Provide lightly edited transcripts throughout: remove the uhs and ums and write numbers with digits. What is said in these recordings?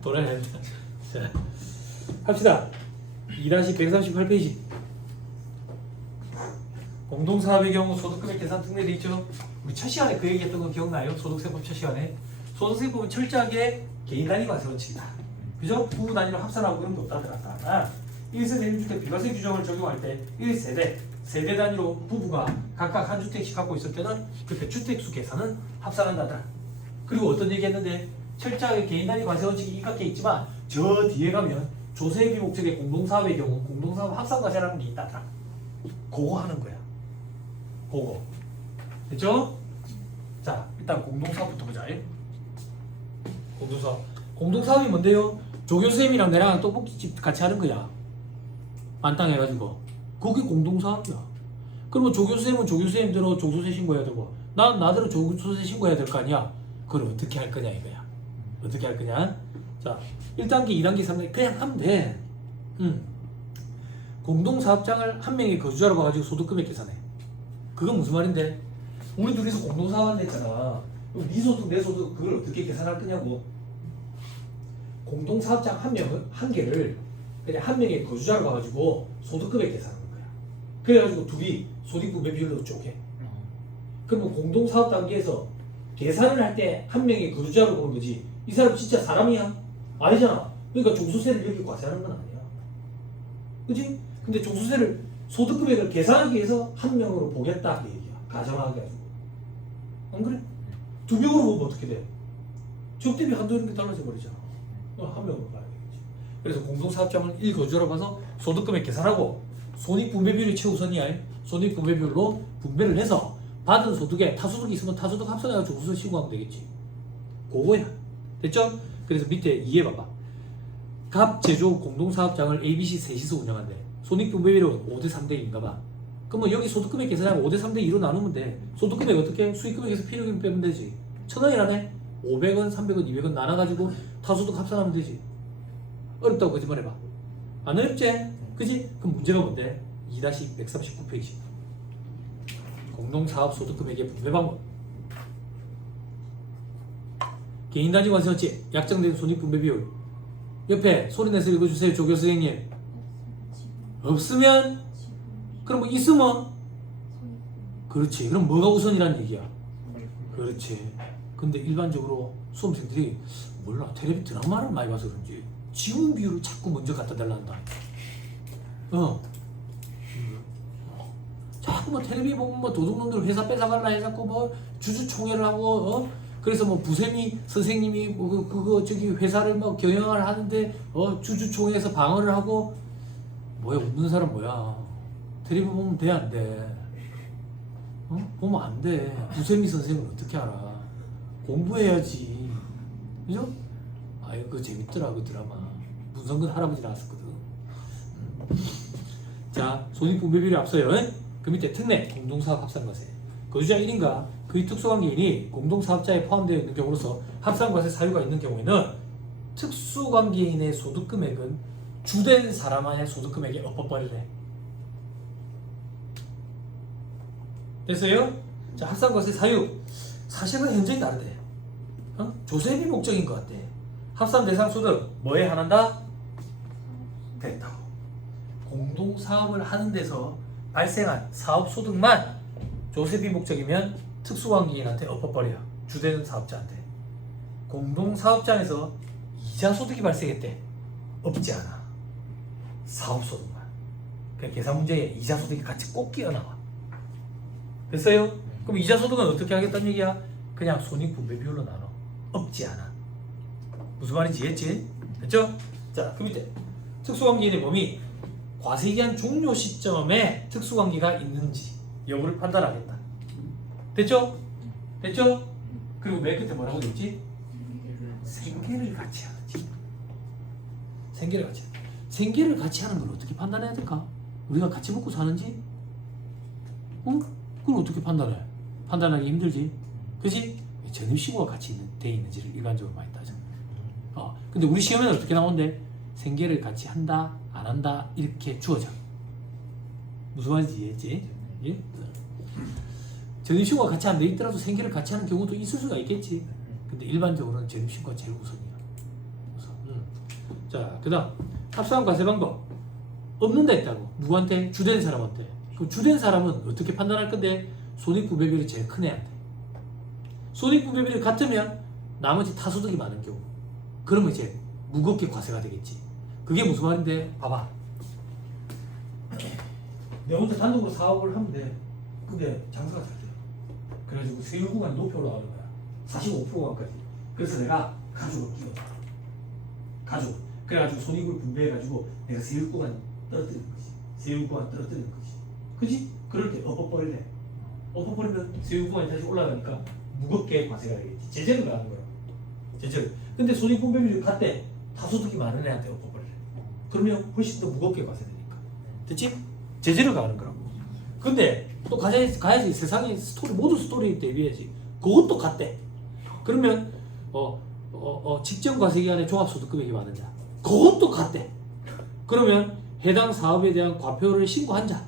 돌아야 된다. 자, 합시다. 2-138페이지. 공동사업의 경우 소득금액 계산 특례돼 있죠? 우리 첫 시간에 그 얘기했던 거 기억나요? 소득세법 첫 시간에. 소득세법은 철저하게 개인 단위 과세 원칙이다. 그죠? 부부 단위로 합산하고 그런 거 없다 들었다. 1세대 1주택 비과세 규정을 적용할 때 1세대, 세대 단위로 부부가 각각 한 주택씩 갖고 있을 때는 그때 주택수 계산은 합산한다더라. 그리고 어떤 얘기 했는데 철저하게 개인 단위 과세 원칙이 입각해 있지만 저 뒤에 가면 조세비 목적의 공동사업의 경우 공동사업 합산과세라는 게 있다더라. 그거 하는 거야. 그거. 됐죠? 자, 일단 공동사업부터 보자. 공동사업. 공동사업이 뭔데요? 조교수님이랑 나랑 떡볶이집 같이 하는 거야. 만땅 해가지고. 그게 공동사업이야. 그러면 조교수님은 조교수님대로 종소세 신고해야 되고 난 나대로 종소세 신고해야 될 거 아니야. 그걸 어떻게 할 거냐 이거야. 어떻게 할 거냐? 자, 1단계, 2단계, 3단계 그냥 하면 돼. 공동사업장을 한 명의 거주자로 봐가지고 소득금액 계산해. 그건 무슨 말인데? 우리 둘이서 공동사업 했잖아. 그럼 네 소득, 내 소득 그걸 어떻게 계산할 거냐고. 공동사업장 한 개를 그냥 한 명의 거주자로 봐가지고 소득금액 계산하는 거야. 그래가지고 둘이 소득분배 비율로 쪼개. 그러면 공동사업 단계에서 계산을 할 때 한 명의 거주자로 보는 거지. 이 사람 진짜 사람이야? 아니잖아. 그러니까 종소세를 여기 과세하는 건 아니야. 그치? 근데 종소세를 소득금액을 계산하기 위해서 한 명으로 보겠다 그 얘기야. 가정하게 가지고. 안 그래? 두 명으로 보면 어떻게 돼? 지역 대비 한도 이런 게 달라져 버리잖아. 한 명으로 봐야 되겠지. 그래서 공동사업장을 1거주자로 봐서 소득금액 계산하고 손익분배비율이 최우선이야. 손익분배비율로 분배를 해서 받은 소득에 타소득이 있으면 타소득 합산해서 종소세 신고하면 되겠지. 그거야. 됐죠? 그래서 밑에 2에 봐봐. 갑, 제조, 공동사업장을 ABC 셋이서 운영한대. 손익분배비율은 5대3대2인가 봐. 그러면 여기 소득금액 계산하면 5대3대2로 나누면 돼. 소득금액 어떻게? 수익금액에서 필요금 빼면 되지. 1,000원이라네? 500원, 300원, 200원 나눠가지고 타소득 합산하면 되지. 어렵다고 거짓말 해봐. 안 어렵지? 그지? 그럼 문제가 뭔데? 2-139페이지. 공동사업 소득금액의 분배 방법. 개인 단위 과세 원칙, 약정된 손익분배 비율. 옆에 소리내서 읽어주세요, 조교 선생님. 없으면? 그럼 뭐 있으면? 그렇지. 그럼 뭐가 우선이란 얘기야? 그렇지. 근데 일반적으로 수험생들이 몰라. 텔레비 드라마를 많이 봐서 그런지 지분 비율을 자꾸 먼저 갖다 달란다. 자꾸 뭐 텔레비 보면 뭐 도둑놈들 회사 뺏어갈라 해갖고 뭐 주주총회를 하고 그래서 뭐 부세미 선생님이 뭐 그거 저기 회사를 뭐 경영을 하는데 주주총회에서 방어를 하고 뭐야 웃는 사람 뭐야. 텔레비 보면 돼 안 돼? 보면 안 돼. 부세미 선생님을 어떻게 알아? 공부해야지. 그죠? 아유 그거 재밌더라 그 드라마. 문성근 할아버지 나왔었거든. 자, 손익분배비율이 앞서요. 그 밑에 특례, 공동사업 합산과세. 거주자 1인가 그의 특수관계인이 공동사업자에 포함되어 있는 경우로서 합산과세 사유가 있는 경우에는 특수관계인의 소득금액은 주된 사람의 소득금액에 엎어버리래. 됐어요? 자, 합산과세 사유. 사실은 현저히 다르대. 조세비 목적인 것 같대. 합산 대상 소득 뭐에 한한다? 됐다고. 공동사업을 하는 데서 발생한 사업 소득만 조세비 목적이면 특수관계인한테 엎어버려. 주된 사업자한테. 공동사업장에서 이자 소득이 발생했대. 없지 않아. 사업 소득만. 그 계산 문제에 이자 소득이 같이 꼭 끼어나와. 됐어요? 그럼 이자 소득은 어떻게 하겠다는 얘기야? 그냥 손익분배 비율로 나눠. 없지 않아. 무슨 말인지 이해했지? 됐죠? 자, 그 밑에 특수관계인의 범위. 과세기한 종료 시점에 특수관계가 있는지 여부를 판단하겠다. 됐죠? 됐죠? 그리고 맨 끝에 뭐라고 되어있지? 생계를 같이 하는지. 생계를 같이 하는. 생계를 같이 하는 걸 어떻게 판단해야 될까? 우리가 같이 먹고 사는지? 그걸 어떻게 판단해? 판단하기 힘들지. 그지? 전입신고가 같이 돼 있는지를 일반적으로 많이 따져. 근데 우리 시험에는 어떻게 나오는데? 생계를 같이 한다, 안 한다 이렇게 주어져. 무슨 말인지 이해했지? 예? 전입신고가 같이 안 돼 있더라도 생계를 같이 하는 경우도 있을 수가 있겠지. 근데 일반적으로는 전입신고가 제일 우선이야. 우선. 자, 그 다음 합산 과세 방법 없는다 했다고. 누구한테? 주된 사람한테. 그럼 주된 사람은 어떻게 판단할 건데? 손익분배비율이 제일 큰 애한테. 손익분배비율이 같으면 나머지 타소득이 많은 경우, 그러면 이제 무겁게 과세가 되겠지. 그게 무슨 말인데? 봐봐. 내 혼자 단독으로 사업을 하면 돼. 근데 장사가 잘 돼. 그래가지고 세율 구간이 높이 올라가는 거야. 45%까지. 그래서 내가 가족을 끼워. 가족. 그래가지고 손익을 분배해가지고 내가 세율 구간 떨어뜨리는 거지. 세율 구간 떨어뜨리는 거지. 그지? 그럴 때 엎어버리래. 엎어버리면 세율 구간이 다시 올라가니까 무겁게 과세가 되겠지. 제재를 가는 거야. 제재를. 근데 손익 분배비율이 같대. 타소득이 많은 애한테 엎어버리래. 그러면 훨씬 더 무겁게 과세되니까. 됐지? 제재를 가는 거라고. 근데 또 가야지. 세상에 스토리, 모든 스토리에 대비해야지. 그것도 같대. 그러면 직전 과세기간에 종합소득금액이 많은 자, 그것도 같대. 그러면 해당 사업에 대한 과표를 신고한 자,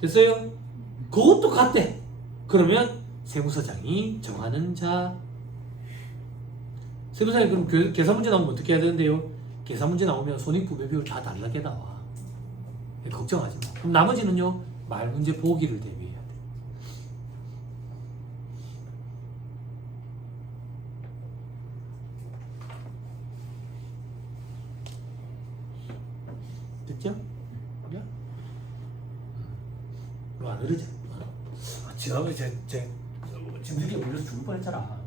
됐어요? 그것도 같대. 그러면 세무서장이 정하는 자. 세무서장이 그럼 계산 문제 나오면 어떻게 해야 되는데요? 계산 문제 나오면 손익분배비율 다 다르게 나와. 걱정하지 마. 그럼 나머지는요, 말 문제 보기를 대비해야 돼. 됐죠? 야? 안 흐르지? 지난번에 지금 늦게 몰려서 죽을 뻔했잖아.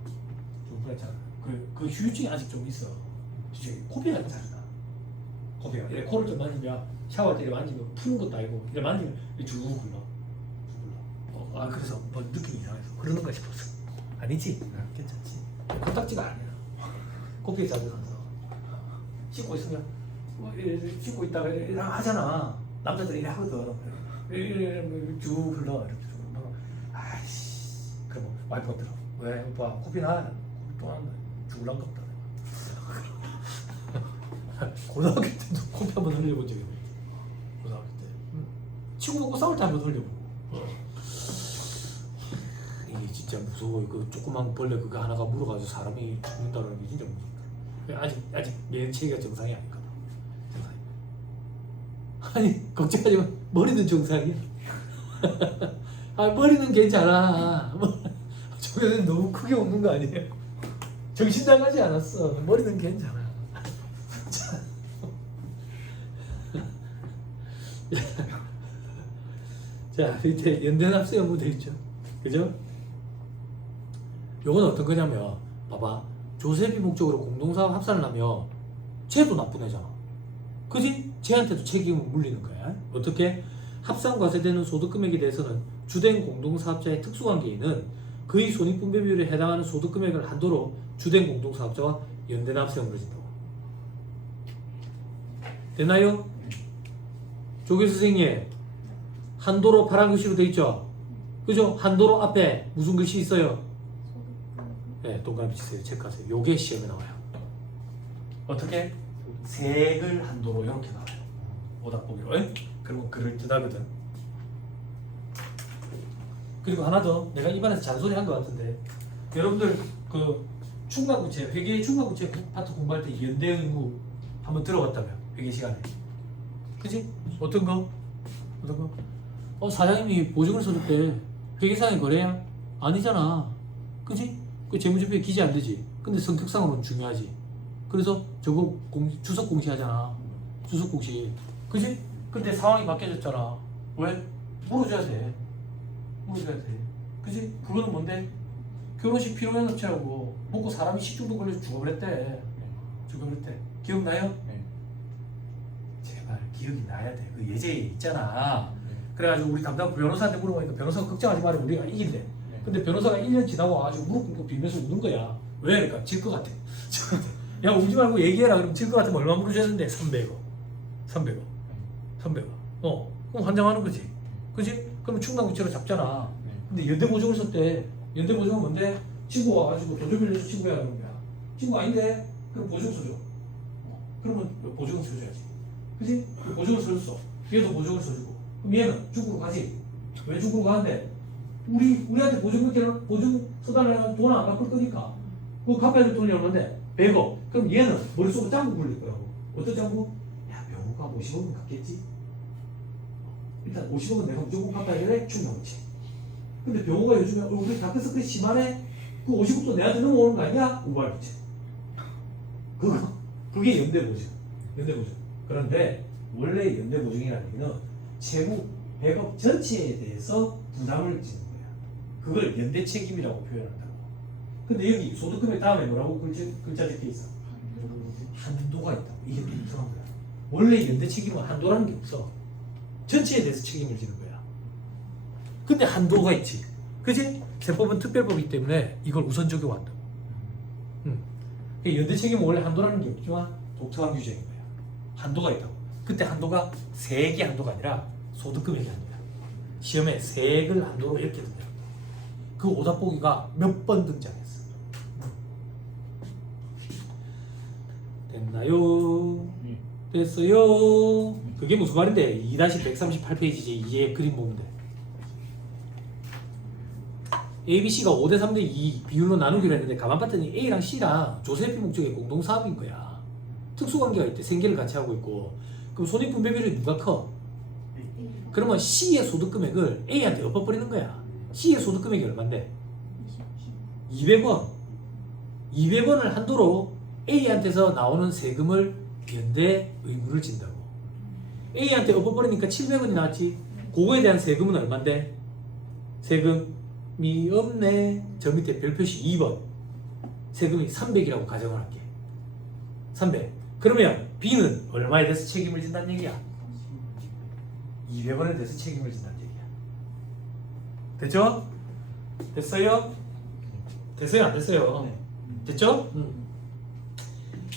그 휴유증이 아직 좀 있어. 진짜 코피가 괜찮다. 코피가. 이래 코를 좀 만지면, 샤워할 때 이래 만지면 푸는 것도 아니고, 이래 만지면 쭉 굴러. 그래서 뭐 느낌이 이상해서 흐르는가 싶었어. 아니지? 괜찮지. 코딱지가 아니야. 코피에 자극하면서. 씻고 있으면, 씻고 있다가 이래 하잖아. 남자들이 이래 하거든. 이래 쭉 흘러. 이렇게 쭉 흘러. 아이씨. 그럼 와이프가 들어. 왜? 오빠 코피 나? 코피 또 난다. 죽을란 겁다. 고등학교 때도 코피 한번 흘려본 적이 없어. 고등학교 때. 친구 먹고 싸울 때 한번 흘려보고. 이게 진짜 무서워. 그 조그만 벌레 그거 하나가 물어가지고 사람이 죽는다는 게 진짜 무섭다. 아직 얘체가 정상이 아니거든. 정상이. 아니 걱정하지 마. 머리는 정상이야. 머리는 괜찮아. 저게 너무 크게 없는 거 아니에요? 정신 나가지 않았어. 머리는 괜찮아. 자, 밑에 연대납세 의무 돼 있죠. 그죠? 요건 어떤 거냐면, 봐봐. 조세비 목적으로 공동사업 합산을 하면 쟤도 나쁜 애잖아. 그지? 쟤한테도 책임을 물리는 거야. 어떻게? 합산과세되는 소득금액에 대해서는 주된 공동사업자의 특수관계인은 그의 손익분배비율에 해당하는 소득금액을 한도로 주된 공동사업자와 연대납세 의무를 진다고. 됐나요? 조교 선생님, 한도로 파란 글씨로 되어 있죠? 그죠? 한도로 앞에 무슨 글씨 있어요? 네, 동그라미 치세요. 체크하세요. 요게 시험에 나와요. 어떻게? 색을 한도로 이렇게 나와요. 오답 보기로. 그리고 글을 뜻하거든. 그리고 하나 더, 내가 입안에서 잔소리 한 것 같은데, 여러분들 그 충당구체, 회계 충당구체 파트 공부할 때 연대 의무 한번 들어봤다며, 회계 시간에. 그치? 어떤 거? 사장님이 보증을 써줄 때 회계상의 거래야? 아니잖아. 그치? 그 재무제표에 기재 안 되지. 근데 성격상으로는 중요하지. 그래서 저거 주석 공시하잖아. 주석 공시. 그치? 근데 상황이 바뀌어졌잖아. 왜? 물어줘야 돼. 그치? 그거는 뭔데? 결혼식 피로연합체라고 먹고 사람이 식중독 걸려서 죽어버렸대. 기억나요? 네. 제발 기억이 나야 돼. 그 예제에 있잖아. 그래가지고 우리 담당 변호사한테 물어보니까 변호사가 걱정하지 말고 우리가 이긴대. 네. 근데 변호사가 1년 지나고 와가지고 무릎 꿇고 빌면서 우는 거야. 왜? 그러니까 질 것 같아. 야 울지 말고 얘기해라. 그럼 질 것 같으면 얼마 물어줘야 되는데? 300원. 그럼 환장하는 거지. 그지? 그럼 충당구체로 잡잖아. 근데 연대보증을 썼대. 연대보증은 뭔데? 친구 와가지고 도저 빌려서 친구야 그런 거야. 친구 아닌데? 그럼 보증 써줘. 그러면 보증은 써줘야지. 그지? 보증을 써줬어. 얘도 보증을 써주고. 그럼 얘는 중국으로 가지. 왜 중국으로 가는데? 우리한테 보증 써달라는 돈 안 갚을 거니까. 그거 갚아야 될 돈이 얼마인데? 100억. 그럼 얘는 머릿속으로 짱구 굴릴 거라고. 어떤 짱구? 야, 병호가 50억은 갚겠지? 일단 50억은 내가 무조건 갚아야 되네? 충분하지. 근데 병호가 요즘에 얼굴이 다크서클이 심하네? 그 50억도 내한테 넘어오는 거 아니야? 우발부채. 그게 연대보증. 연대보증. 그런데 원래 연대보증이라는 얘기는 채무 100억 전체에 대해서 부담을 지는 거야. 그걸 연대책임이라고 표현한다고. 근데 여기 소득금액 다음에 뭐라고 글자 적혀 있어? 한도가 있다고. 이게 또 이상한 거야. 원래 연대책임은 한도라는 게 없어. 전체에 대해서 책임을 지는 거야. 근데 한도가 있지. 그지? 세법은 특별법이기 때문에 이걸 우선 적용한다고. 연대책임은 원래 한도라는 게 없지만 독특한 규정인 거야. 한도가 있다고. 그때 한도가 세액이 한도가 아니라 소득금액이 한도야. 시험에 세액을 한도로 이렇게 든다. 그 오답 보기가 몇 번 등장했어. 됐나요? 됐어요? 그게 무슨 말인데? 2-138페이지지. 이제 그림 보면 돼. ABC가 5대 3대 2 비율로 나누기로 했는데 가만 봤더니 A랑 C랑 조세피 목적의 공동사업인 거야. 특수관계가 있대. 생계를 같이 하고 있고. 그럼 손익분배비율이 누가 커? 그러면 C의 소득금액을 A한테 엎어버리는 거야. C의 소득금액이 얼만데? 200원. 200원을 한도로 A한테서 나오는 세금을 연대 의무를 진다고. A한테 엎어버리니까 700원이 나왔지. 그거에 대한 세금은 얼만데? 세금이 없네. 저 밑에 별표시 2번. 세금이 300이라고 가정을 할게. 300. 그러면 B는 얼마에 대해서 책임을 진다는 얘기야? 200원에 대해서 책임을 진다는 얘기야. 됐죠? 됐어요? 됐어요? 안 됐어요? 됐죠?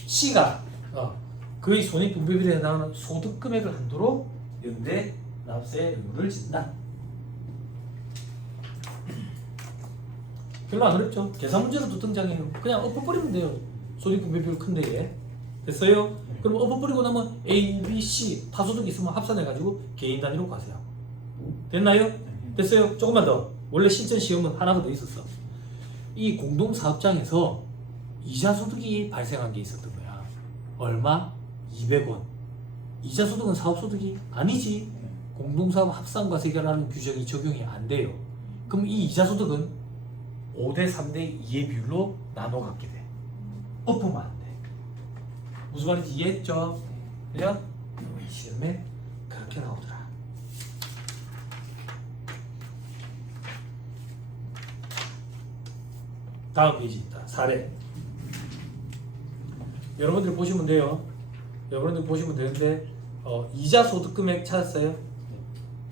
C가 그의 손익분배비율에 해당하는 소득금액을 한도로 연대 납세 의무를 진다. 별로 안 어렵죠? 계산 문제로도 등장해요. 그냥 엎어버리면 돼요. 손익분배비율 큰데 얘. 됐어요? 그럼 엎어버리고 나면 A, B, C 타소득이 있으면 합산해가지고 개인 단위로 과세하고. 됐나요? 됐어요? 조금만 더. 원래 실전 시험은 하나가 더 있었어. 이 공동사업장에서 이자소득이 발생한 게 있었던 거야. 얼마? 200원. 이자소득은 사업소득이 아니지. 공동사업 합산과세라는 규정이 적용이 안 돼요. 그럼 이 이자소득은 5대 3대 2의 비율로 나눠 갖게 돼. 엎으면 안 돼. 무슨 말인지 이해했죠? 그냥 시험에 그렇게 나오더라. 다음 페이지 있다. 사례. 여러분들 보시면 돼요. 여러분들 보시면 되는데 이자 소득 금액 찾았어요?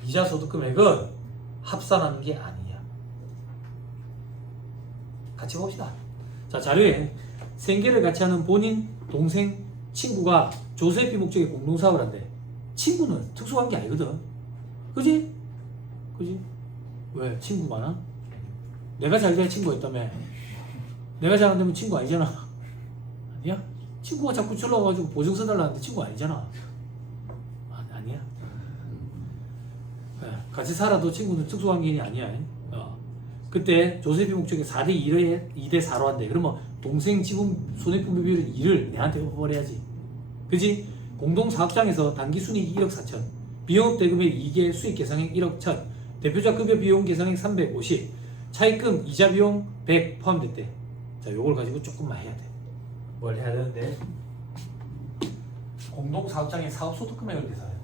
이자 소득 금액은 합산하는 게 아니야. 같이 봅시다. 자, 자료에 생계를 같이 하는 본인, 동생, 친구가 조세피 목적의 공동사업을 한대. 친구는 특수관계 아니거든. 그지? 그지? 왜? 친구 많아? 내가 잘 돼야 친구였다며. 내가 잘 안 되면 친구 아니잖아. 아니야? 친구가 자꾸 졸라가지고 보증 써달라는데 친구 아니잖아. 아니야? 같이 살아도 친구는 특수관계인이 아니야. 그때 조세피 목적이 4대 2대 4로 한대. 그러면 동생 지분 손해분배비율은 2를 내한테 엎어버려야지. 그지? 공동사업장에서 당기순이익 1억 4천, 비용업 대금액 2개 수익 계상액 1억 1천, 대표자 급여 비용 계상액 350, 차입금 이자 비용 100 포함됐대. 자, 요걸 가지고 조금만 해야 돼. 뭘 해야 되는데? 공동사업장의 사업소득금액을 계산해.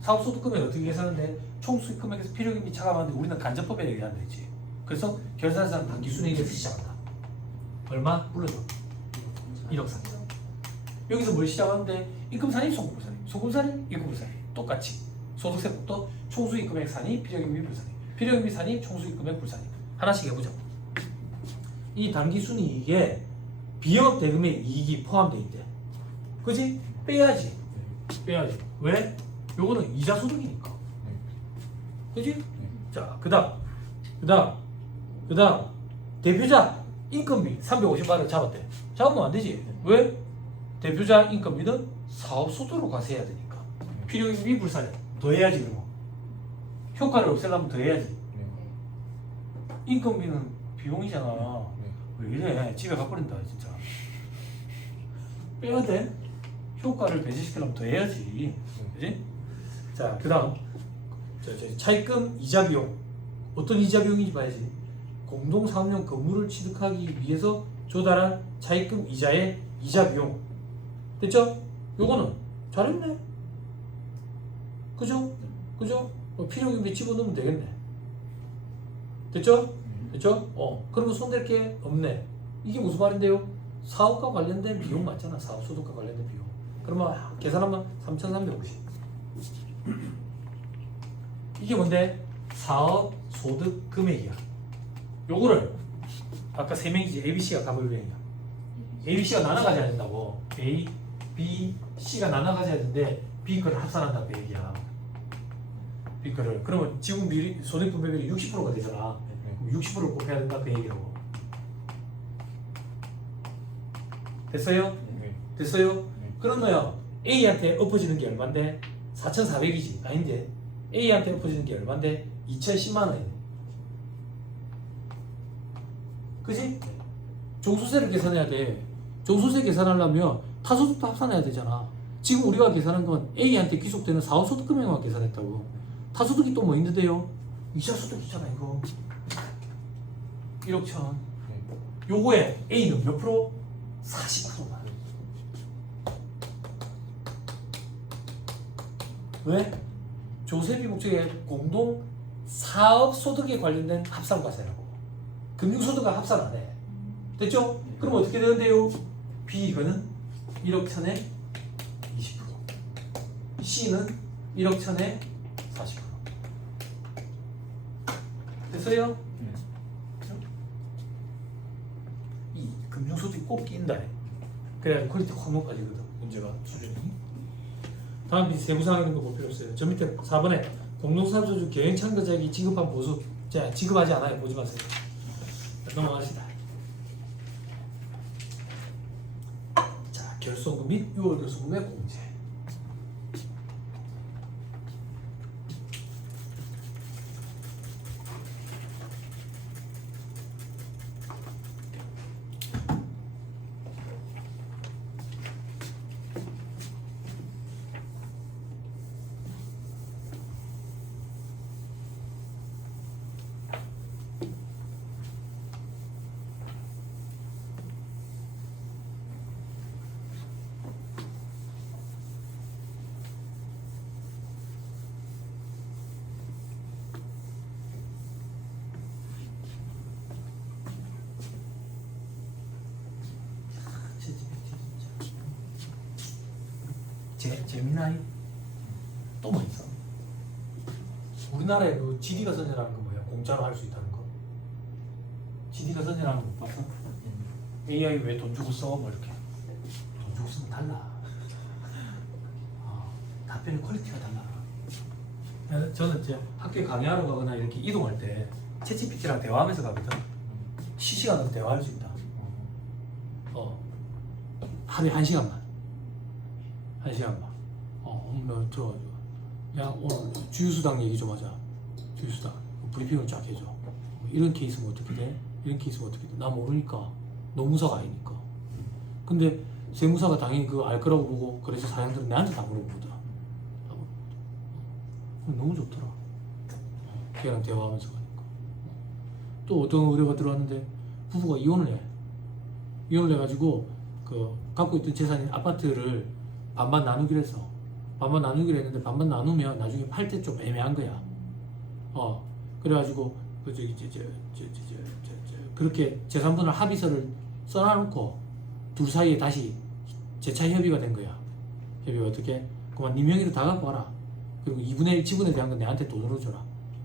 사업소득금액을 어떻게 계산하는데? 총수익금액에서 필요금이 차감하는데 우리는 간접법에 의한 되지. 그래서 결산상 당기순이익에서 시작한다. 얼마? 불러줘. 1억 4천. 여기서 뭘 시작하는데? 임금산입, 소금불산입, 소금산입, 임금불산입. 똑같이 소득세법도 총수익금액 산입, 필요금이 불산입, 필요금이 산입, 총수익금액 불산입. 하나씩 해보자. 이 당기순이익에 비영업 대금의 이익이 포함되어 있대. 그지? 빼야지. 빼야지. 왜? 요거는 이자 소득이니까. 그지? 자, 그 다음 대표자 인건비 350만 원을 잡았대. 잡으면 안 되지. 왜? 대표자 인건비는 사업소득으로 과세해야 되니까. 필요금이 불산해. 더 해야지. 그러면 효과를 없애려면 더 해야지. 인건비는 비용이잖아. 왜 이래? 집에 가버린다 진짜. 빼야 돼. 효과를 배제시키려면 더 해야지. 그지? 자, 그 다음. 차입금 이자 비용. 어떤 이자 비용인지 봐야지. 공동사업용 건물을 취득하기 위해서 조달한 차입금 이자의 이자 비용. 됐죠? 요거는 잘했네. 그죠? 그죠? 필요경비에 집어넣으면 되겠네. 됐죠? 됐죠? 그러면 손댈 게 없네. 이게 무슨 말인데요? 사업과 관련된 비용 맞잖아. 사업소득과 관련된 비용. 그러면 계산하면 3,350. 이게 뭔데? 사업소득 금액이야. 요거를 아까 세 명이지. ABC가 가불비용이야. ABC가 나눠가져야 된다고. A, B, C가 나눠가져야 되는데 B 거를 합산한다 그 얘기야. B 거를. 그러면 지분 비율이 손익분배율이 60%가 되잖아. 그럼 60%를 곱해야 된다 그 얘기라고. 됐어요? 됐어요? 그러면 A한테 엎어지는 게 얼만데? 4,400이지. 아닌데 A한테 엎어지는 게 얼만데? 2,010만 원이네. 그지? 종소세를 계산해야 돼. 종소세 계산하려면 타소득도 합산해야 되잖아. 지금 우리가 계산한 건 A한테 귀속되는 사업소득 금액만 계산했다고. 타소득이 또 뭐 있는데요? 이자소득 있잖아 이거. 1억 1천. 요거에 A는 몇 프로? 40%만. 왜? 조세비 목적의 공동 사업 소득에 관련된 합산과세라고. 금융소득과 합산 안 해. 됐죠? 그럼 어떻게 되는데요? B 이거는 1억 1천에 20%. C는 1억 1천에 40%. 됐어요? 이 금융소득이 꼭 끼인다. 그래야 퀄리티 확 높아지거든. 문제가 수준이. 다음 이 세부사항 이런 거 볼 필요 없어요. 저 밑에 4번에 공동사업소득 개인 참가자에게 지급한 보수. 자, 지급하지 않아요. 보지 마세요. 넘어가시다. 자, 결손금 및 6월 결손금의 공제. 재미나이? 또 뭐 있어? 우리나라에 그 GD가 선전하는 거 뭐야? 공짜로 할 수 있다는 거. GD가 선전하는 거 못 봤어? AI 왜 돈 주고 써? 뭐 이렇게. 돈 주고 쓰면 달라. 답변의 퀄리티가 달라. 저는 이제 학교에 강의하러 가거나 이렇게 이동할 때 챗GPT랑 대화하면서 가거든. 실시간으로 대화할 수 있다. 하루에 1시간만. 1시간만. 들어가지고. 야, 오늘 주유수당 얘기 좀 하자. 주유수당. 브리핑을 쫙 해줘. 이런 케이스면 어떻게 돼? 이런 케이스면 어떻게 돼? 나 모르니까. 노무사가 아니니까. 근데 세무사가 당연히 그거 알 거라고 보고, 그래서 사장들은 내한테 다 물어보거든. 너무 좋더라. 걔랑 대화하면서 가니까. 또 어떤 의뢰가 들어왔는데, 부부가 이혼을 해. 이혼을 해가지고, 갖고 있던 재산인 아파트를 반반 나누기로 했어. 반반 나누기로 했는데 반반 나누면 나중에 팔 때 좀 애매한 거야. 그래가지고 그렇게 재산분할 합의서를 써놔놓고 둘 사이에 다시 재차 협의가 된 거야. 협의가 어떻게? 그만 네 명의로 다 갖고 와라. 그리고 2분의 1 지분에 대한 건 내한테 돈으로 줘라.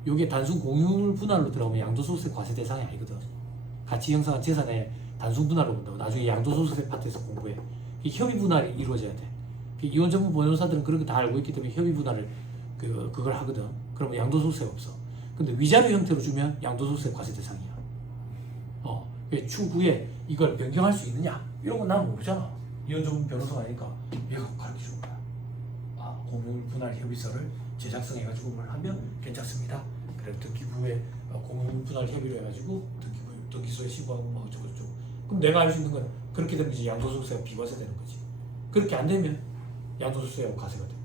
요게 단순 공유 분할로 들어가면 양도소득세 과세 대상이 아니거든. 같이 형성한 재산에 단순 분할로 본다고. 나중에 양도소득세 파트에서 공부해. 이 협의 분할이 이루어져야 돼. 이혼 전문 변호사들은 그런 거 다 알고 있기 때문에 협의 분할을 그걸 하거든. 그러면 양도소득세가 없어. 근데 위자료 형태로 주면 양도소득세 과세 대상이야. 추후에 이걸 변경할 수 있느냐? 이런 건 난 모르잖아. 이혼 전문 변호사가 아니까 얘가 가르쳐 준 거야. 공유 분할 협의서를 제작성해가지고 뭘 하면 괜찮습니다. 그래 등기 후에 공유 분할 협의를 해가지고 등기소에 신고하고 막 어쩌고저쩌고. 그럼 내가 알 수 있는 건 그렇게 되면 이제 양도소득세가 비과세되는 거지. 그렇게 안 되면 양도소득세하고 과세가 돼.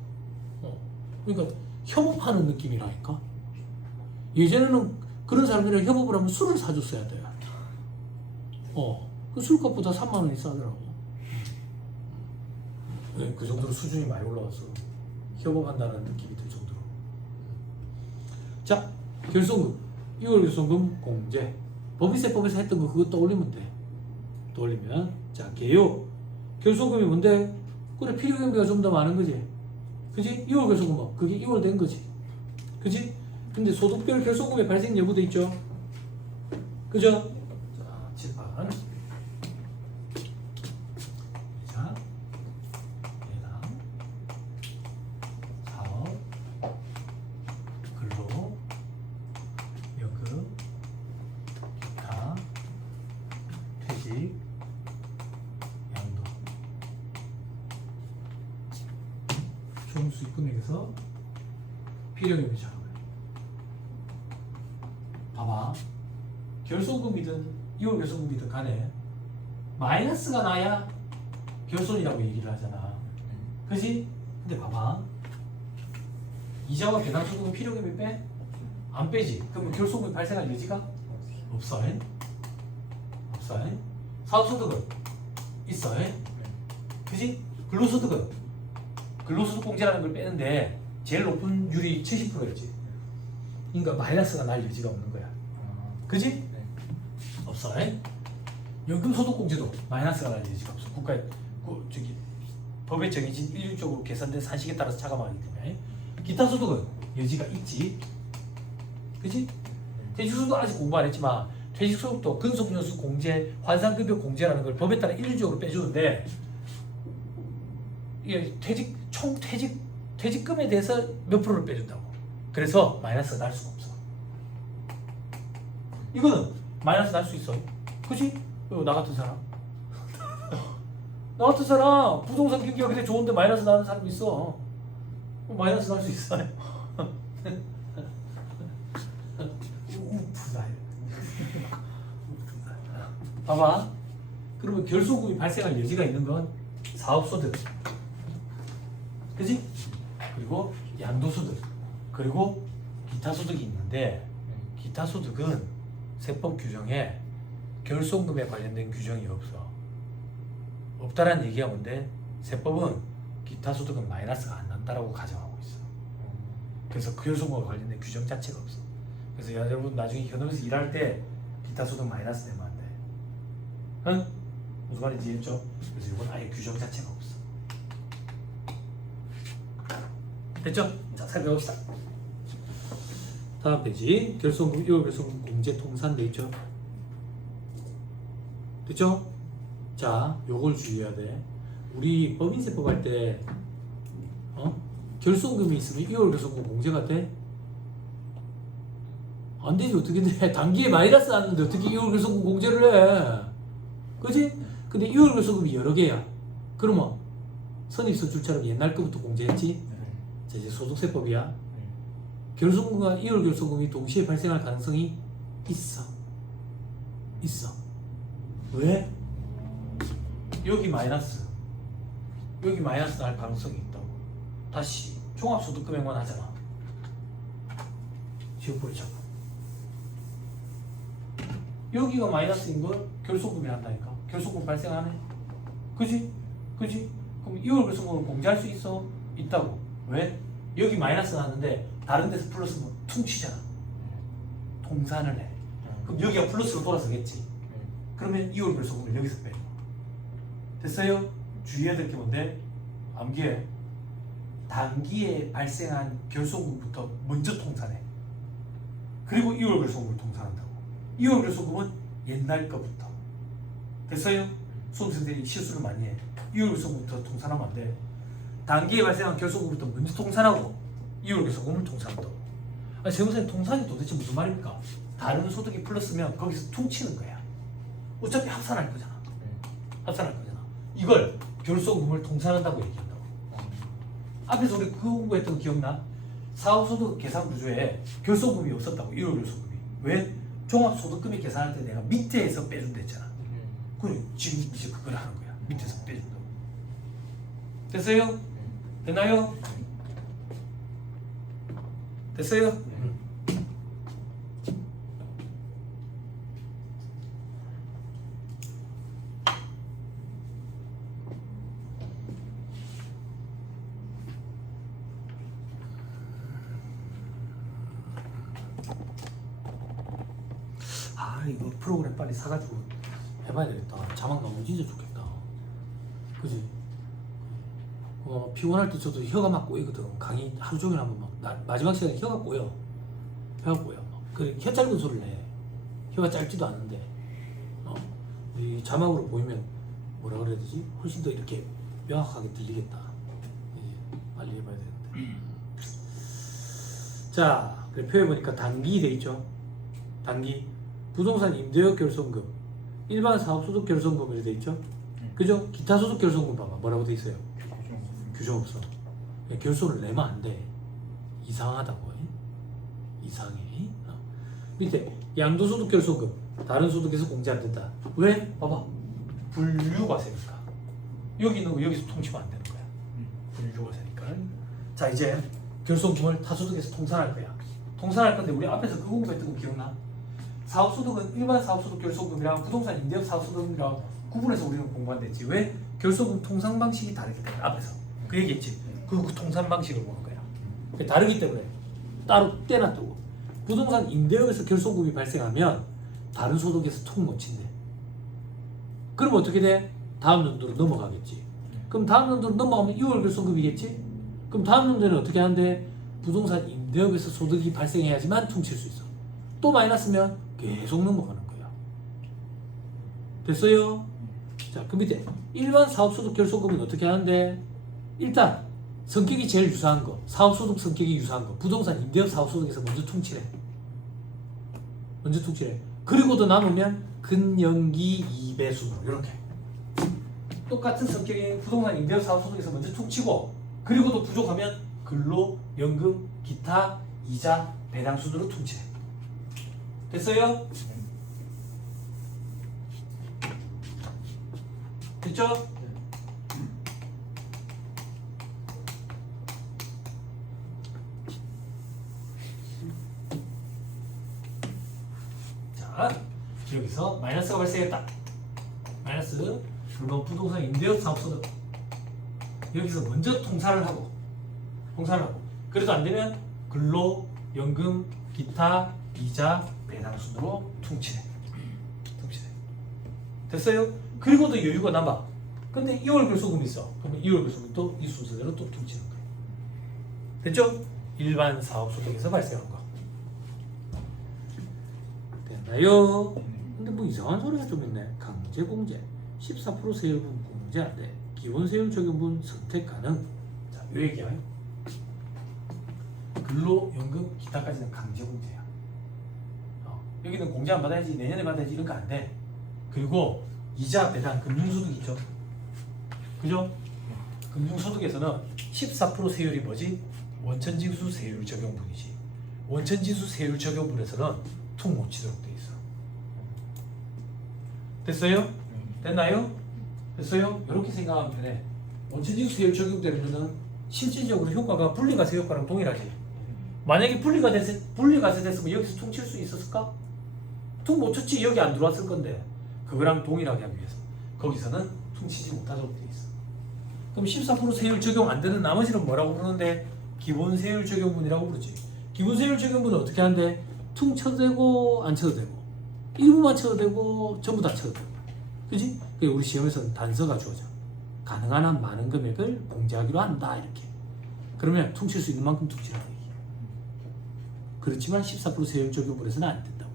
그러니까 협업하는 느낌이라니까. 예전에는 그런 사람들이랑 협업을 하면 술을 사줬어야 돼요. 그 술값보다 3만 원이 싸더라고. 그 정도로 수준이 많이 올라왔어. 협업한다는 느낌이 들 정도로. 자, 결손금. 2월 결손금 공제. 법인세법에서 했던 거 그거 떠올리면 돼. 떠올리면. 자, 개요. 결손금이 뭔데? 그래, 필요경비가 좀 더 많은 거지. 그지? 2월 결손금 뭐? 그게 2월 된 거지. 그지? 근데 소득별 결손금의 발생 여부도 있죠. 그죠? 자, 7번. 자, 예당, 사업, 근로, 연금, 기타, 퇴직, 양도. 총수익금액에서 필요경비 작업을. 봐봐. 결손금이든 2월 결손금이든 간에 마이너스가 나야 결손이라고 얘기를 하잖아. 그지? 근데 봐봐. 이자와 배당소득은 필요금이 빼? 안 빼지. 그러면 결손금이 발생할 여지가 없어. 없어. 사업소득은 있어. 그지? 근로소득은 근로소득 공제라는 걸 빼는데 제일 높은 율이 70%였지. 그러니까 마이너스가 날 여지가 없는 거야. 그지? 네. 없어. 연금소득공제도 마이너스가 날 여지가 없어. 국가에 법에 정해진 일률적으로 계산된 산식에 따라서 차감하기 때문에. 기타 소득은 여지가 있지. 그지? 퇴직소득도 아직 공부 안 했지만 퇴직소득도 근속연수 공제, 환산급여 공제라는 걸 법에 따라 일률적으로 빼주는데 이게 총 퇴직금에 대해서 몇 프로를 빼준다고. 그래서 마이너스가 날 수가 없어. 이거는 마이너스 날 수 있어. 그치? 나 같은 사람. 나 같은 사람 부동산 경기가 그래 좋은데 마이너스 나는 사람 있어. 마이너스 날 수 있어. 봐봐. 그러면 결손금이 발생할 여지가 있는 건 사업소득, 그지? 그리고 양도소득, 그리고 기타소득이 있는데 기타소득은 세법 규정에 결손금에 관련된 규정이 없어. 없다라는 얘기가 뭔데? 세법은 기타소득은 마이너스가 안 난다라고 가정하고 있어. 그래서 결손금과 관련된 규정 자체가 없어. 그래서 여러분 나중에 현업에서 일할 때 기타소득 마이너스 내면 안 돼. 응? 무슨 말인지 이해했죠? 그래서 이건 아예 규정 자체가 없어. 됐죠? 자, 살펴봅시다. 다음 페이지. 결손금, 2월 결손금 공제 통산 돼 있죠? 됐죠? 자, 요걸 주의해야 돼. 우리 법인세법 할 때, 결손금이 있으면 2월 결손금 공제가 돼? 안 되지, 어떻게 돼? 단기에 마이너스 났는데 어떻게 2월 결손금 공제를 해? 그지? 근데 2월 결손금이 여러 개야. 그러면 선입선출처럼 옛날 거부터 공제했지? 자, 이제 소득세법이야. 결손금과 2월 결손금이 동시에 발생할 가능성이 있어. 왜? 여기 마이너스, 여기 마이너스 날 가능성이 있다고. 다시 종합소득금액만 하잖아. 지워버리자. 여기가 마이너스인 걸 결손금이 한다니까. 결손금 발생하네. 그지? 그럼 2월 결손금은 공제할 수 있어? 있다고. 왜? 여기 마이너스 났는데 다른 데서 플러스면 퉁치잖아. 통산을 해. 그럼 여기가 플러스로 돌아서겠지. 그러면 2월 결손금을 여기서 빼. 됐어요? 주의해야 될 게 뭔데? 암기에 단기에 발생한 결손금부터 먼저 통산해. 그리고 2월 결손금을 통산한다고. 2월 결손금은 옛날 거부터. 됐어요? 수험생들이 실수를 많이 해. 2월 결손금부터 통산하면 안 돼. 단기에 발생한 결손금부터 먼저 통산하고 2월 결손금을 통산한다고. 아니, 세무사님 통산이 도대체 무슨 말입니까? 다른 소득이 플러스면 거기서 퉁치는 거야. 어차피 합산할 거잖아. 이걸 결손금을 통산한다고 얘기한다고. 앞에서 우리 그거 공부했던 거 기억나? 사업소득 계산 구조에 결손금이 없었다고. 1월 결손금이. 왜? 종합소득금액 계산할 때 내가 밑에서 빼준다 했잖아. 그래, 지금 이제 그걸 하는 거야. 밑에서 빼준다고. 됐어요? 됐나요? 됐어요? 아 이거 프로그램 빨리 사가지고 해봐야 되겠다. 자막 나오면 진짜 좋겠다. 그지? 피곤할 때 저도 혀가 막 꼬이거든. 강의 하루 종일 하면 막 마지막 시간에 혀가 꼬여. 혀가 꼬여. 그래 혀 짧은 소리를 해. 혀가 짧지도 않은데 이 자막으로 보이면 뭐라 그래야 되지? 훨씬 더 이렇게 명확하게 들리겠다. 빨리 해봐야 되는데. 자, 그래 표에 보니까 단기 돼 있죠. 단기 부동산 임대료 결손금, 일반 사업소득 결손금 이렇게 돼 있죠. 그죠? 기타 소득 결손금 봐봐. 뭐라고 돼 있어요? 규정 없어. 결손을 내면 안 돼. 이상하다고. 이상해. 밑에 양도소득 결손금, 다른 소득에서 공제 안 된다. 왜? 봐봐. 분류과세니까. 여기 있는 거 여기서 통치면 안 되는 거야. 분류과세니까. 자 이제 결손금을 타소득에서 통산할 거야. 통산할 건데 우리 앞에서 그 공부했던 거 기억나? 사업소득은 일반 사업소득 결손금이랑 부동산 임대업 사업소득이랑 구분해서 우리는 공부한댔지. 왜? 결손금 통산 방식이 다르기 때문에. 앞에서 그 얘기했지. 그 통산 방식을 보는 거야. 다르기 때문에 따로 떼놔두고 부동산 임대업에서 결손금이 발생하면 다른 소득에서 통 못 친대. 그럼 어떻게 돼? 다음 연도로 넘어가겠지. 그럼 다음 연도로 넘어가면 2월 결손금이겠지. 그럼 다음 연도에는 어떻게 하는데? 부동산 임대업에서 소득이 발생해야지만 퉁칠 수 있어. 또 마이너스면 계속 넘어가는 거야. 됐어요? 자, 그 밑에 일반 사업소득 결손금은 어떻게 하는데? 일단 성격이 제일 유사한 거, 사업소득 성격이 유사한 거, 부동산 임대업 사업소득에서 먼저 퉁치래. 먼저 퉁치래. 그리고 더 남으면 근연기 2배수로 이렇게 똑같은 성격의 부동산 임대업 사업소득에서 먼저 퉁치고, 그리고 또 부족하면 근로, 연금, 기타, 이자, 배당 순으로 퉁치래. 됐어요? 됐죠? 자, 여기서 마이너스가 발생했다. 마이너스 물론 부동산 임대업 사업소득 여기서 먼저 통산을 하고 그래도 안 되면 근로, 연금, 기타, 이자, 배당 순으로 퉁치네. 됐어요? 그리고 또 여유가 남아. 근데 2월 결손금이 있어. 그러면 2월 결손금도 이 순서대로 또 퉁치는 거예요. 됐죠? 일반 사업소득에서 발생한 거. 됐나요? 근데 뭐 이상한 소리가 좀 있네. 강제공제 14% 세율분 공제 안 돼. 기본세율 적용분 선택 가능. 자, 요 얘기야. 근로, 연금, 기타까지는 강제공제야. 여기는 공제 안 받아야지, 내년에 받아야지 이런 거 안 돼. 그리고 이자, 배당, 금융소득 있죠. 그죠? 금융소득에서는 14% 세율이 뭐지? 원천징수 세율 적용분이지. 원천징수 세율 적용분에서는 퉁 못 치도록 돼 있어. 됐어요? 됐나요? 됐어요? 이렇게 생각하면 편해. 원천징수 세율 적용되는 거는 실질적으로 효과가 분리과세 효과랑 동일하지. 만약에 분리과세 됐으면 여기서 퉁 칠 수 있었을까? 퉁 못 쳤지. 여기 안 들어왔을 건데. 그거랑 동일하게 하기 위해서 거기서는 퉁치지 못하도록 되어 있어. 그럼 14% 세율 적용 안 되는 나머지는 뭐라고 부르는데? 기본 세율 적용분이라고 부르지. 기본 세율 적용분은 어떻게 하는데? 퉁 쳐도 되고 안 쳐도 되고 일부만 쳐도 되고 전부 다 쳐도 되고. 그지? 우리 시험에서는 단서가 주어져. 가능한 한 많은 금액을 공제하기로 한다 이렇게. 그러면 퉁칠 수 있는 만큼 퉁치라는 얘기. 그렇지만 14% 세율 적용분에서는 안 된다고.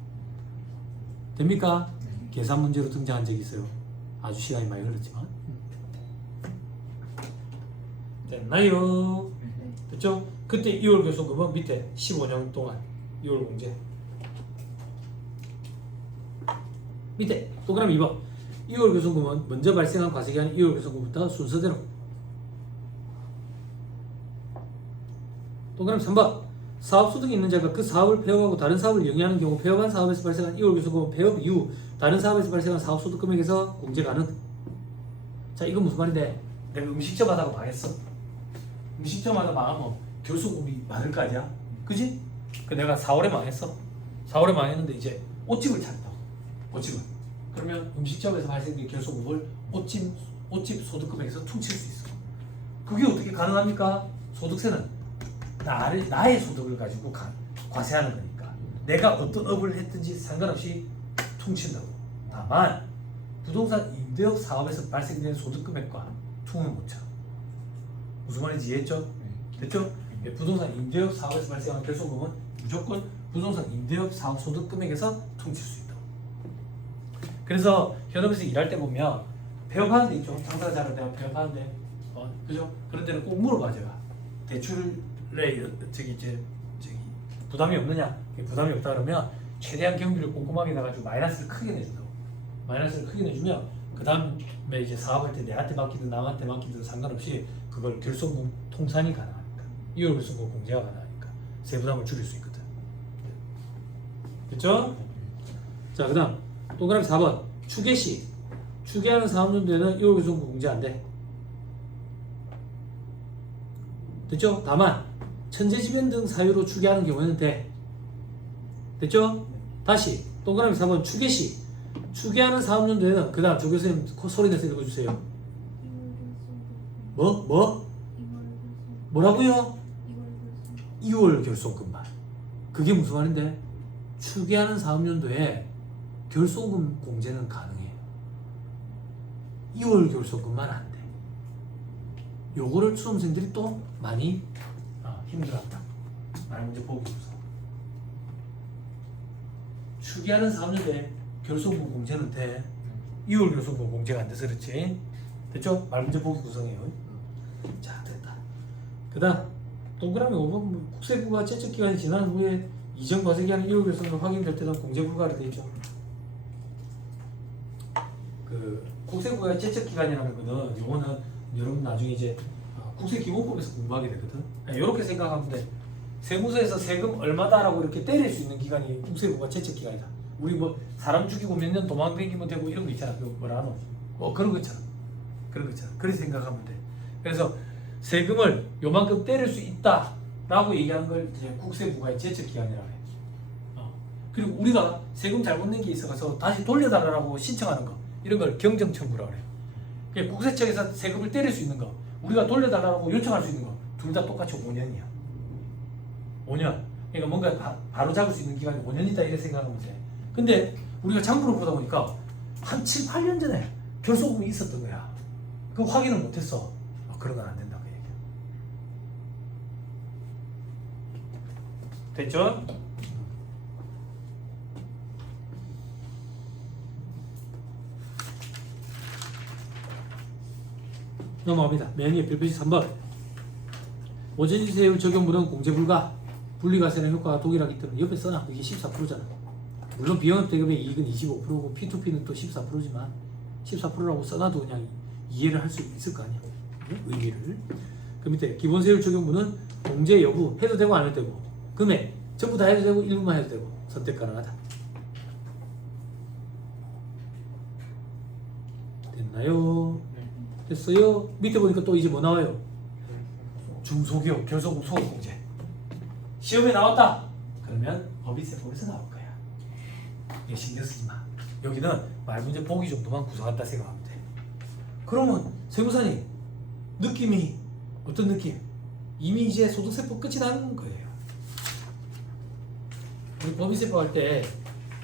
됩니까? 계산 문제로 등장한 적이 있어요. 아주 시간이 많이 흘렀지만. 됐나요? 됐죠? 그때 2월 결손금은 밑에 15년 동안 2월 공제. 밑에 동그라미 2번 2월 결손금은 먼저 발생한 과세기한 2월 결손금부터 순서대로. 동그라미 3번 사업소득이 있는 자가 그 사업을 폐업하고 다른 사업을 영위하는 경우 폐업한 사업에서 발생한 2월 결손금은 폐업 이후 다른 사업에서 발생한 사업소득 금액에서 공제 가능. 자, 이건 무슨 말인데? 내가 음식점 하다가 망했어. 음식점 하다 망하면 결손금이 많을 거 아니야? 그지? 그 내가 4월에 망했어. 4월에 망했는데 이제 옷집을 찾았다고. 옷집을. 그러면 음식점에서 발생된 결손금을 옷집 소득금액에서 퉁칠 수 있어. 그게 어떻게 가능합니까? 소득세는 나의 소득을 가지고 과세하는 거니까 내가 어떤 업을 했든지 상관없이 퉁친다고. 다만 부동산 임대업 사업에서 발생된 소득금액과 퉁을 못 쳐. 무슨 말인지 이해했죠? 됐죠? 부동산 임대업 사업에서 발생한 결손금은 무조건 부동산 임대업 사업 소득금액에서 퉁칠 수 있다. 그래서 현업에서 일할 때 보면 폐업하는 데 있죠. 당사자를 내가 폐업하는데 그죠? 그런 데는 꼭 물어봐. 제가 대출에 저기 부담이 없느냐? 부담이 없다 그러면 최대한 경비를 꼼꼼하게 나가지고 마이너스를 크게 내준다고. 마이너스를 크게 내주면 그 다음에 이제 사업할 때 내한테 맡기든 남한테 맡기든 상관없이 그걸 결손금 통산이 가능하니까. 이월 결손금 공제가 가능하니까 세부담을 줄일 수 있거든. 됐죠? 자, 그 다음 동그라미 4번 추계시. 추계하는 사업연도에는 이월 결손금 공제 안 돼. 됐죠? 다만 천재지변 등 사유로 추계하는 경우에는 돼. 됐죠? 다시 동그라미 4번 추계시. 추계하는 사업연도에는 그 다음 조교수님 소리 내서 읽어주세요. 뭐라고요? 2월 결손금만. 그게 무슨 말인데? 추계하는 사업연도에 결손금 공제는 가능해요. 2월 결손금만 안 돼. 요거를 수험생들이 또 많이 힘들었다. 말 문제 보기 주소. 추계하는 사업연도에 결손금 공제는 돼. 2월 결손금 공제가 안 돼서 그렇지. 됐죠? 말 문제 보기 구성이에요. 자, 됐다. 그 다음 동그라미 5번 국세부가 채척기간이 지난 후에 이전 과세기한의 2월 결손금 확인될 때는 공제 불가하게 되어 있죠. 그 국세부가 채척기간이라는 거는 요거는 여러분 나중에 이제 국세기본법에서 공부하게 되거든. 이렇게 생각하면 돼. 세무서에서 세금 얼마다라고 이렇게 때릴 수 있는 기간이 국세부가 채척기간이다. 우리 뭐 사람 죽이고 몇 년 도망다니면 되고 이런 거 있잖아. 그 뭐라 하노? 그런 거 있잖아. 그런 거 있잖아. 그렇게 생각하면 돼. 그래서 세금을 요만큼 때릴 수 있다라고 얘기하는 걸 이제 국세부가 채척기간이라고 해. 그리고 우리가 세금 잘못 낸 게 있어서 다시 돌려달라고 신청하는 거 이런 걸 경정청구라고 그래요. 그러니까 국세청에서 세금을 때릴 수 있는 거 우리가 돌려달라고 요청할 수 있는 거 둘 다 똑같이 5년이야. 5년. 그러니까 뭔가 바로 잡을 수 있는 기간이 5년이다 이렇게 생각하면 돼. 근데 우리가 장부를 보다 보니까 한 7, 8년 전에 결손금이 있었던 거야. 그 확인을 못했어. 그런 건 안 된다 그 얘기야. 됐죠? 넘어갑니다. 맨 위에 별표시 3번. 원전지세율 적용분은 공제불가. 분리과세는 효과가 동일하기 때문에 옆에 써놔. 이게 14%잖아. 물론 비영업 대금의 이익은 25%고 P2P는 또 14%지만 14%라고 써놔도 그냥 이해를 할 수 있을 거 아니야. 의미를. 그 밑에 기본세율 적용분은 공제 여부 해도 되고 안 해도 되고 금액 전부 다 해도 되고 일부만 해도 되고 선택 가능하다. 됐나요? 됐어요? 밑에 보니까 또 이제 뭐 나와요? 중소기업 결손금 소득공제. 시험에 나왔다. 그러면 법인세법에서 나올 거야. 이거 신경 쓰지 마. 여기는 말 문제 보기 정도만 구성한다 생각하면 돼. 그러면 세무사님 느낌이 어떤 느낌? 이미 이제 소득세법 끝이 나는 거예요. 우리 법인세법 할 때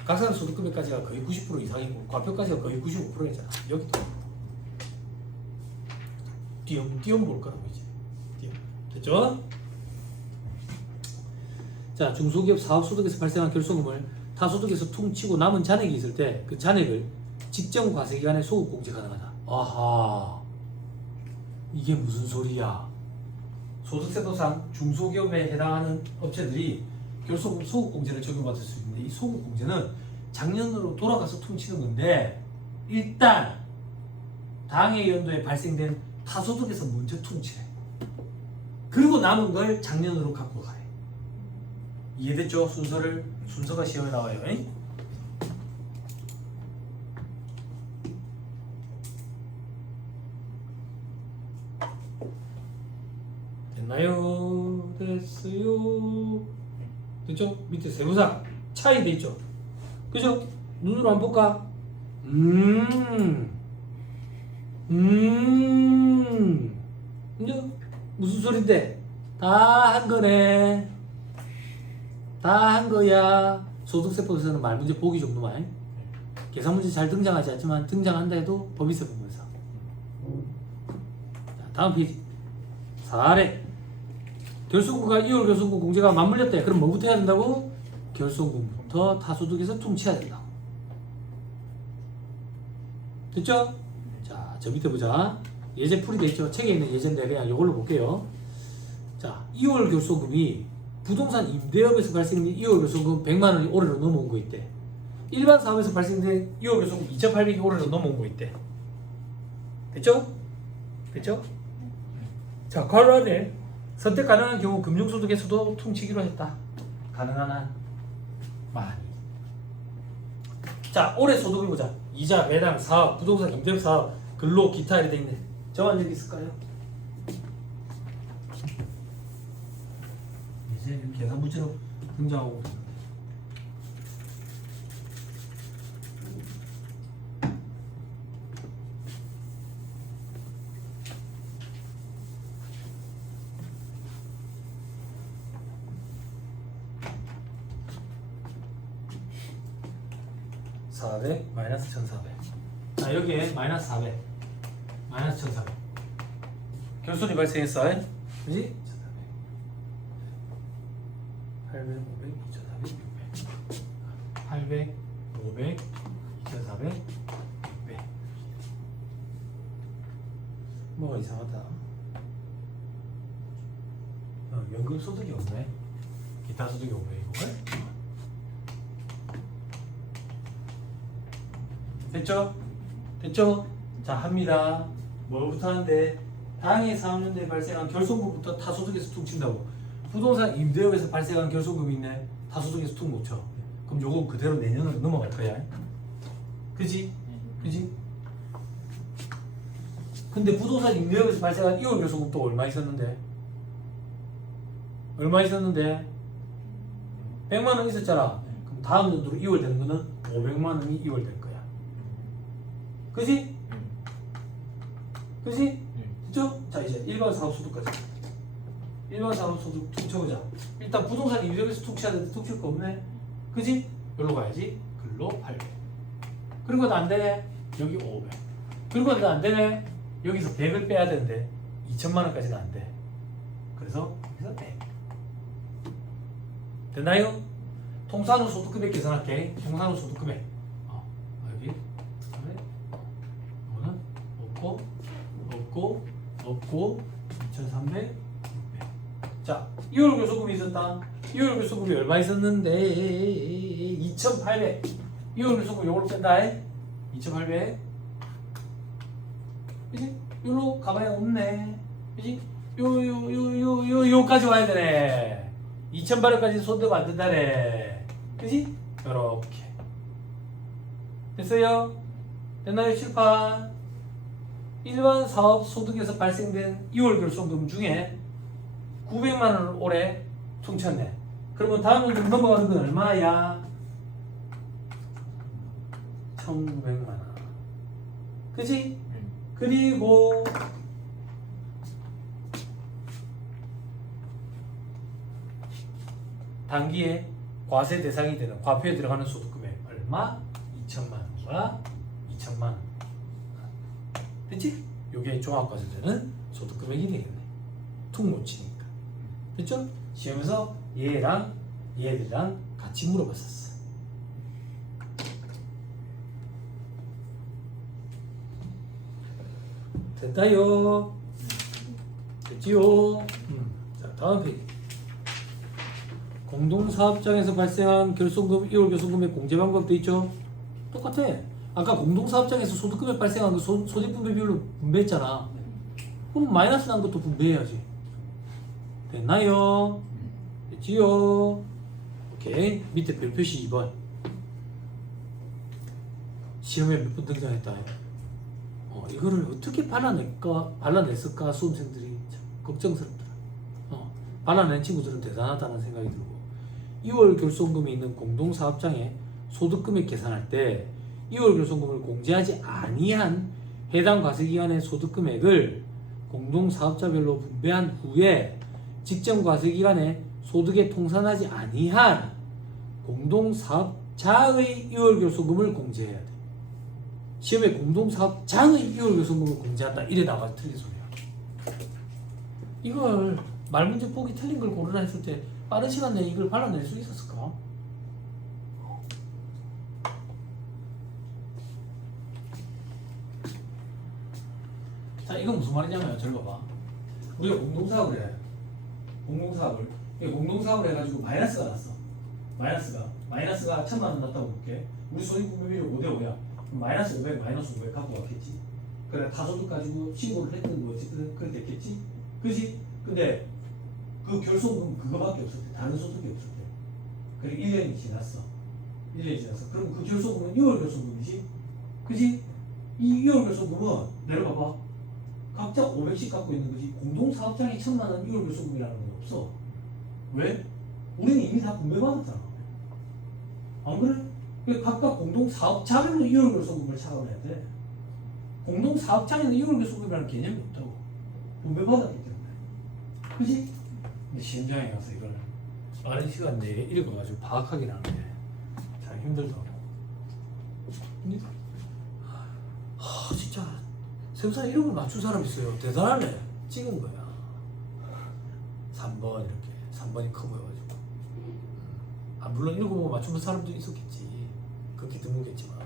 각사는 소득금액까지가 거의 90% 이상이고 과표까지가 거의 95%였잖아. 여기도 띄엄 볼 거라고 이제. 됐죠? 자, 중소기업 사업소득에서 발생한 결손금을 타소득에서 퉁치고 남은 잔액이 있을 때 그 잔액을 직전 과세기간에 소급공제 가능하다. 아하, 이게 무슨 소리야? 소득세도상 중소기업에 해당하는 업체들이 결손금 소급공제를 적용받을 수 있는데 이 소급공제는 작년으로 돌아가서 퉁치는 건데 일단 당해 연도에 발생된 타소득에서 먼저 퉁치래. 그리고 남은 걸 작년으로 갖고 가래. 이해됐죠? 순서가 시험에 나와요. 잉? 됐나요? 됐어요. 됐죠? 밑에 세부상 차이 돼 있죠? 그죠? 눈으로 한번 볼까? 이제 무슨 소린데? 다 한 거네. 다 한 거야. 소득세법에서는 말 문제 보기 정도만. 계산 문제 잘 등장하지 않지만 등장한다 해도 법인세 보면서. 자, 다음 페이지. 4례. 결손금과 이월 결손금 공제가 맞물렸대. 그럼 뭐부터 해야 된다고? 결손금부터 타소득에서 퉁쳐야 된다. 됐죠? 자, 저 밑에 보자. 예제 풀이 돼 있죠? 책에 있는 예제인데 그냥 이걸로 볼게요. 자, 2월 결손금이 부동산 임대업에서 발생된 2월 결손금 100만 원이 올해로 넘어온 거 있대. 일반 사업에서 발생된 2월 결손금 2,800이 올해로 넘어온 거 있대. 됐죠? 됐죠? 자, 괄호 안에 선택 가능한 경우 금융소득에서도 퉁치기로 했다. 가능한 한 많이. 자, 올해 소득을 보자. 이자, 배당, 사업, 부동산 임대업 사업, 근로, 기타 이렇게 돼 있네. 정한 적 있을까요? 이제 계산 문제로 등장하고 있습니다. (400) 마이너스 (1,400) 자, 여기에 마이너스 (400) 마이너스 (1,400) 결손이 발생했어. 그지? 800, 500, 2,400, 600 800, 500, 2,400, 600 뭐가 이상하다. 연금 소득이 없네. 기타 소득이 500이고. 됐죠? 됐죠? 자, 합니다. 뭐부터 하는데? 당해 4학년대에 발생한 결손금부터 타소득에서 퉁친다고. 부동산 임대업에서 발생한 결손금이 있네. 타소득에서 퉁 못 쳐. 그럼 요거 그대로 내년으로 넘어갈 거야. 그지? 그지? 근데 부동산 임대업에서 발생한 2월 결손금 또 얼마 있었는데? 얼마 있었는데? 100만 원 있었잖아. 그럼 다음 연도로 2월 되는 거는 500만 원이 2월 될 거야. 그지? 그지? 그죠? 자, 이제 일반 사업소득까지. 일반 사업소득 퉁쳐보자. 일단 부동산 임대업에서 퉁쳐야 되는데 퉁칠 거 없네. 그지? 여기로 가야지. 근로 800. 그리고 안 되네. 여기 500. 그리고 안 되네. 여기서 100을 빼야 되는데 2천만 원까지는 안 돼. 그래서 여기서 100. 됐나요? 통산후 소득금액 계산할게. 통산후 소득금액. 여기. 이거는 없고 2,300, 600. 자, 2월 결손금이 있었다. 2월 결손금이 얼마 있었는데 2,800. 2월 결손금 요걸로 뺀다. 2,800. 그지? 요로 가방에 없네. 그지? 요까지 와야 되네. 2,800까지 손대면 안 된다네. 그지? 요렇게. 됐어요? 됐나요? 칠판. 일반 사업 소득에서 발생된 2월 결손금 중에 900만 원을 올해 퉁쳤네. 그러면 다음 연도 넘어가는 건 얼마야? 1,900만 원. 그지? 그리고 단기에 과세 대상이 되는 과표에 들어가는 소득금액 얼마? 2천만 원과 2천만 원. 됐지? 요게 종합과세되는 소득금액이 되겠네. 퉁 못 치니까. 됐죠? 시험에서 얘랑 얘들이랑 같이 물어봤었어. 됐다요. 됐지요. 자, 다음 페이지. 공동사업장에서 발생한 결손금, 2월 결손금의 공제 방법 돼 있죠? 똑같아. 아까 공동사업장에서 소득금액 발생한 거 소득 분배 비율로 분배했잖아. 그럼 마이너스 난 것도 분배해야지. 됐나요? 됐지요? 오케이. 밑에 별표시 2번. 시험에 몇 번 등장했다. 이거를 어떻게 발라냈을까 수험생들이 참 걱정스럽더라. 발라낸 친구들은 대단하다는 생각이 들고 2월 결손금이 있는 공동사업장의 소득금액 계산할 때 2월 결손금을 공제하지 아니한 해당 과세기간의 소득금액을 공동사업자별로 분배한 후에 직전 과세기간에 소득에 통산하지 아니한 공동사업자의 2월 결손금을 공제해야 돼. 시험에 공동사업장의 2월 결손금을 공제한다 이래 나와서 틀린 소리야. 이걸 말문제 보기 틀린 걸 고르라 했을 때 빠른 시간 내에 이걸 발라낼 수 있었을까? 자, 이건 무슨 말이냐면 잘 봐봐. 우리가 공동사업을 해. 공동사업을 해가지고 마이너스가 났어. 마이너스가 1,000만 원 났다고 볼게. 우리 소득분배비율 5대5야. 마이너스 500, 마이너스 500 갖고 왔겠지. 그래 타소득 가지고 신고를 했든 뭐 어쨌든 그렇게 됐겠지. 그지? 근데 그 결손금 그거밖에 없었대. 다른 소득이 없었대. 그리고 1년이 지났어. 그럼 그 결손금은 6월 결손금이지. 그지? 이 6월 결손금은 내려가봐. 각자 500씩 갖고 있는 거지. 공동사업장에 1,000만 원 6월 결손금이라는 건 없어. 왜? 우리는 이미 다 분배받았잖아. 안 그래? 그러니까 각각 공동사업장에는 2월 결손금을 차감해야 돼. 공동사업장에는 2월 결손금이라는 개념이 없다고. 분배받았기 때문에. 그치? 근데 시험장에 가서 이걸 빠른 시간 내에 읽어가지고 파악하긴 하는데 잘 힘들더라고. 근데 진짜 세무사 이런 걸 맞춘 사람 있어요. 대단하네. 찍은 거야. 3번 이렇게 3번이 커 보여가지고 물론 읽어보고 맞추는 사람도 있었겠지. 그렇게 드물겠지만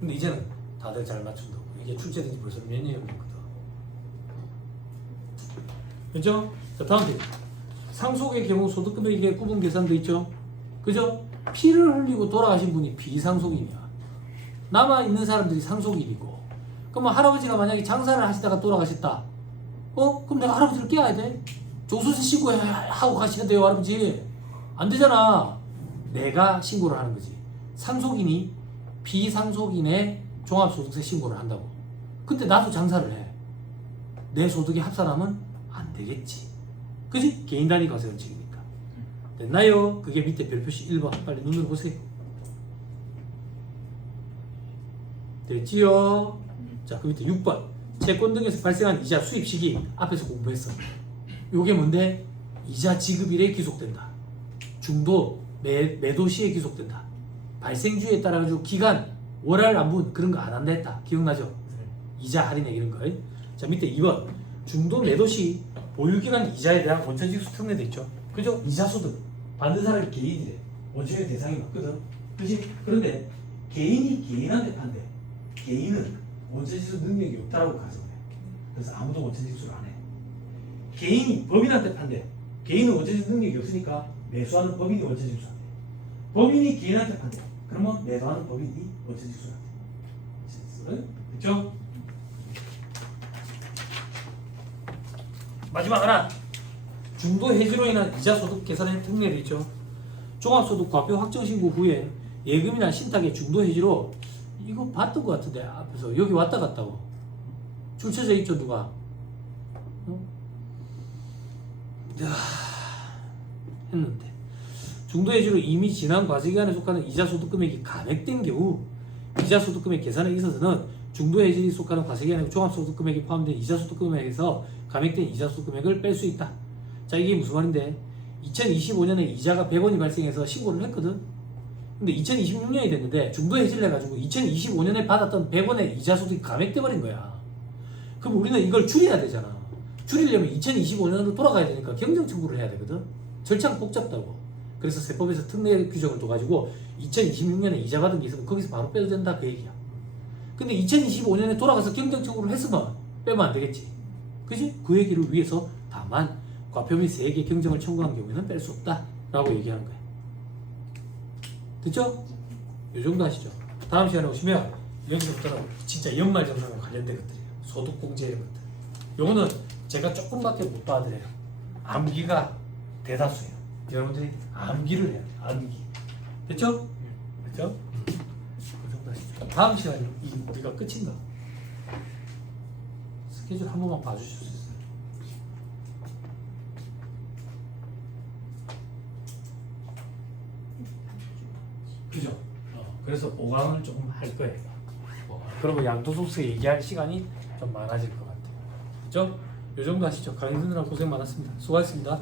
근데 이제는 다들 잘 맞춘다고. 이게 출제된 지 벌써 몇 년이 됐거든. 그죠? 자, 다음 페이지. 상속의 경우 소득금액에 구분 계산도 있죠. 그죠? 피를 흘리고 돌아가신 분이 비상속인이야. 남아있는 사람들이 상속인이고. 그러면 할아버지가 만약에 장사를 하시다가 돌아가셨다. 그럼 내가 할아버지를 깨야 돼? 조수세 신고하고 가시는데요, 할아버지. 안 되잖아. 내가 신고를 하는 거지. 상속인이 비상속인의 종합소득세 신고를 한다고. 근데 나도 장사를 해. 내 소득이 합산하면 안 되겠지. 그지? 개인 단위 과세 원칙이니까. 됐나요? 그게 밑에 별표시 1번. 빨리 눈으로 보세요. 됐지요? 자, 그 밑에 6번. 채권 등에서 발생한 이자 수입 시기 앞에서 공부했어. 요게 뭔데? 이자 지급일에 기속된다. 중도 매도 시에 기속된다. 발생주에 따라 가지고 기간, 월할 안분 그런 거 안 한다 했다. 기억나죠? 이자 할인액 이런 거. 자, 밑에 2번. 중도 매도 시 보유기간 이자에 대한 원천징수 특례돼 있죠. 그죠? 이자 소득 받는 사람이 개인이래. 원천의 대상이 맞거든. 그지? 그런데 개인이 개인한테 판대. 개인은 원천징수 능력이 없다라고 가정해. 그래서 아무도 원천징수를 안 해. 개인이 법인한테 판대. 개인은 원천징수 능력이 없으니까 매수하는 법인이 원천징수한대. 법인이 개인한테 판대. 그러면 매도하는 법인이 원천징수한대. 그렇죠? 마지막 하나. 중도 해지로 인한 이자 소득 계산의 특례도 있죠. 종합소득 과표 확정 신고 후에 예금이나 신탁의 중도 해지로 이거 봤던 것 같은데 앞에서 여기 왔다 갔다고 출처져 있죠 누가? 했는데 중도 해지로 이미 지난 과세기간에 속하는 이자 소득 금액이 감액된 경우 이자 소득 금액 계산에 있어서는 중도 해지에 속하는 과세기간에 종합소득 금액이 포함된 이자 소득 금액에서 감액된 이자 소득 금액을 뺄 수 있다. 자, 이게 무슨 말인데 2025년에 이자가 100원이 발생해서 신고를 했거든. 근데 2026년이 됐는데 중도 해지를 해가지고 2025년에 받았던 100원의 이자 소득이 감액돼 버린 거야. 그럼 우리는 이걸 줄여야 되잖아. 줄이려면 2025년으로 돌아가야 되니까 경정 청구를 해야 되거든. 절차가 복잡다고. 그래서 세법에서 특례 규정을 둬가지고 2026년에 이자 받은 게 있으면 거기서 바로 빼도 된다 그 얘기야. 근데 2025년에 돌아가서 경정 청구를 했으면 빼면 안 되겠지. 그지? 그 얘기를 위해서 다만 과표 및 세액의 경정을 청구한 경우에는 뺄 수 없다 라고 얘기하는 거야. 됐죠? 요 정도 하시죠. 다음 시간에 오시면 여기서부터는 진짜 연말정산과 관련된 것들이에요. 소득공제 이런 것들. 요거는 제가 조금밖에 못 봐드려요. 암기가 대다수예요. 여러분들이 암기를 해야 돼요. 암기. 됐죠? 됐죠? 그 정도 하시죠. 다음 시간에 우리가 끝인가? 스케줄 한 번만 봐주실 수 있어요? 그죠? 그래서 보강을 조금 할 거예요. 그러면 양도소득세 얘기할 시간이 좀 많아질 것 같아요. 그죠? 요 정도 하시죠. 강의 듣느라 고생 많았습니다. 수고하셨습니다.